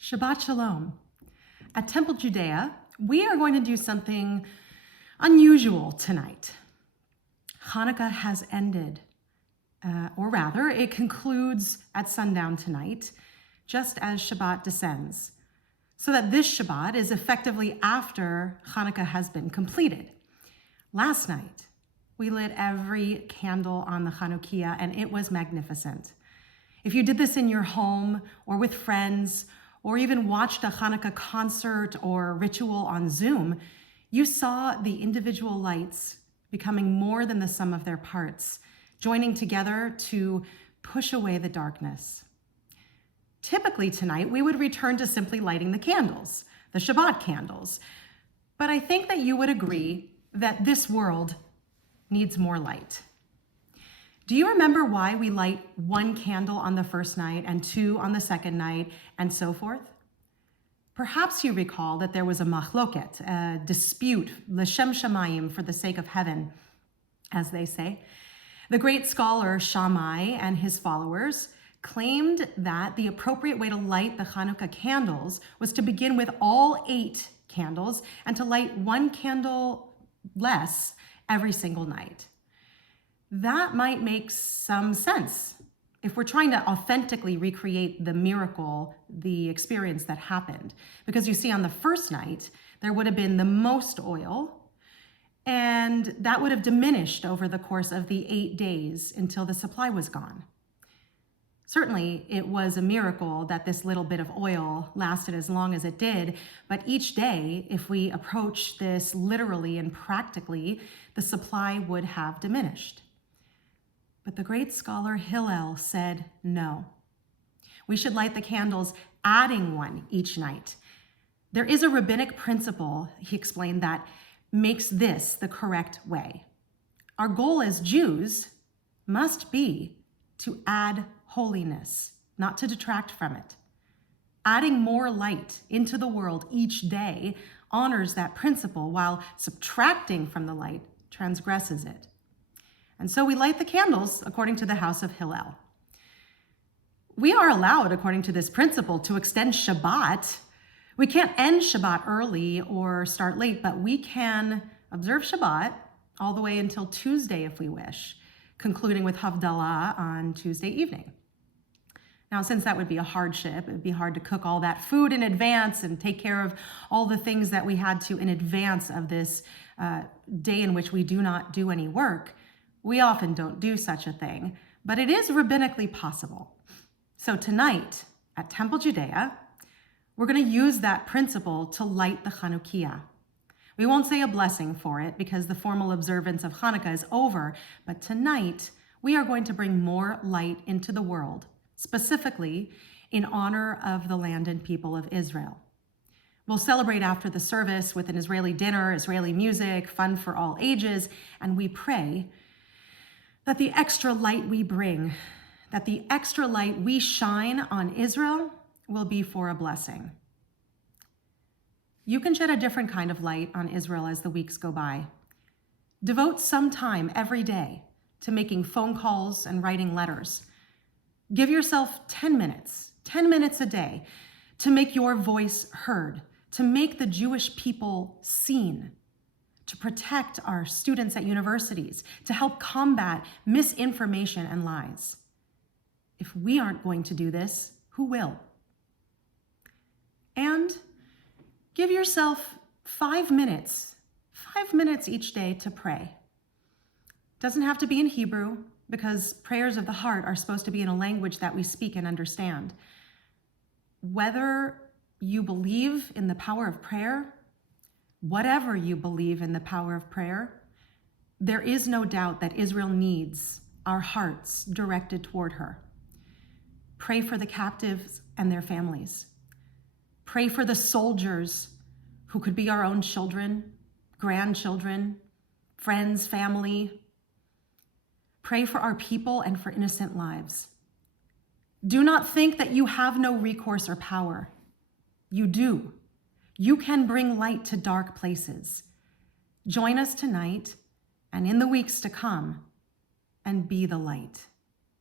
Shabbat Shalom. At Temple Judea, we are going to do something unusual tonight. Hanukkah has ended, or rather, it concludes at sundown tonight, just as Shabbat descends, so that this Shabbat is effectively after Hanukkah has been completed. Last night, we lit every candle on the Chanukiah, and it was magnificent. If you did this in your home or with friends, or even watched a Hanukkah concert or ritual on Zoom, you saw the individual lights becoming more than the sum of their parts, joining together to push away the darkness. Typically tonight, we would return to simply lighting the candles, the Shabbat candles. But I think that you would agree that this world needs more light. Do you remember why we light one candle on the first night and two on the second night and so forth? Perhaps you recall that there was a machloket, a dispute, l'shem shamayim, for the sake of heaven, as they say. The great scholar Shammai and his followers claimed that the appropriate way to light the Hanukkah candles was to begin with all 8 candles and to light one candle less every single night. That might make some sense if we're trying to authentically recreate the miracle, the experience that happened. Because you see, on the first night, there would have been the most oil, and that would have diminished over the course of the 8 days until the supply was gone. Certainly, it was a miracle that this little bit of oil lasted as long as it did, but each day, if we approach this literally and practically, the supply would have diminished. But the great scholar Hillel said no. We should light the candles, adding one each night. There is a rabbinic principle, he explained, that makes this the correct way. Our goal as Jews must be to add holiness, not to detract from it. Adding more light into the world each day honors that principle, while subtracting from the light transgresses it. And so we light the candles according to the house of Hillel. We are allowed, according to this principle, to extend Shabbat. We can't end Shabbat early or start late, but we can observe Shabbat all the way until Tuesday if we wish, concluding with Havdalah on Tuesday evening. Now, since that would be a hardship, it would be hard to cook all that food in advance and take care of all the things that we had to in advance of this day in which we do not do any work. We often don't do such a thing, but it is rabbinically possible. So tonight at Temple Judea, we're going to use that principle to light the Chanukiah. We won't say a blessing for it because the formal observance of Hanukkah is over, but tonight we are going to bring more light into the world, specifically in honor of the land and people of Israel. We'll celebrate after the service with an Israeli dinner, Israeli music, fun for all ages, and we pray that the extra light we bring, that the extra light we shine on Israel will be for a blessing. You can shed a different kind of light on Israel as the weeks go by. Devote some time every day to making phone calls and writing letters. Give yourself 10 minutes a day to make your voice heard, to make the Jewish people seen, to protect our students at universities, to help combat misinformation and lies. If we aren't going to do this, who will? And give yourself 5 minutes each day to pray. Doesn't have to be in Hebrew, because prayers of the heart are supposed to be in a language that we speak and understand. Whether you believe in the power of prayer, whatever you believe in the power of prayer, there is no doubt that Israel needs our hearts directed toward her. Pray for the captives and their families. Pray for the soldiers who could be our own children, grandchildren, friends, family. Pray for our people and for innocent lives. Do not think that you have no recourse or power. You do. You can bring light to dark places. Join us tonight and in the weeks to come and be the light.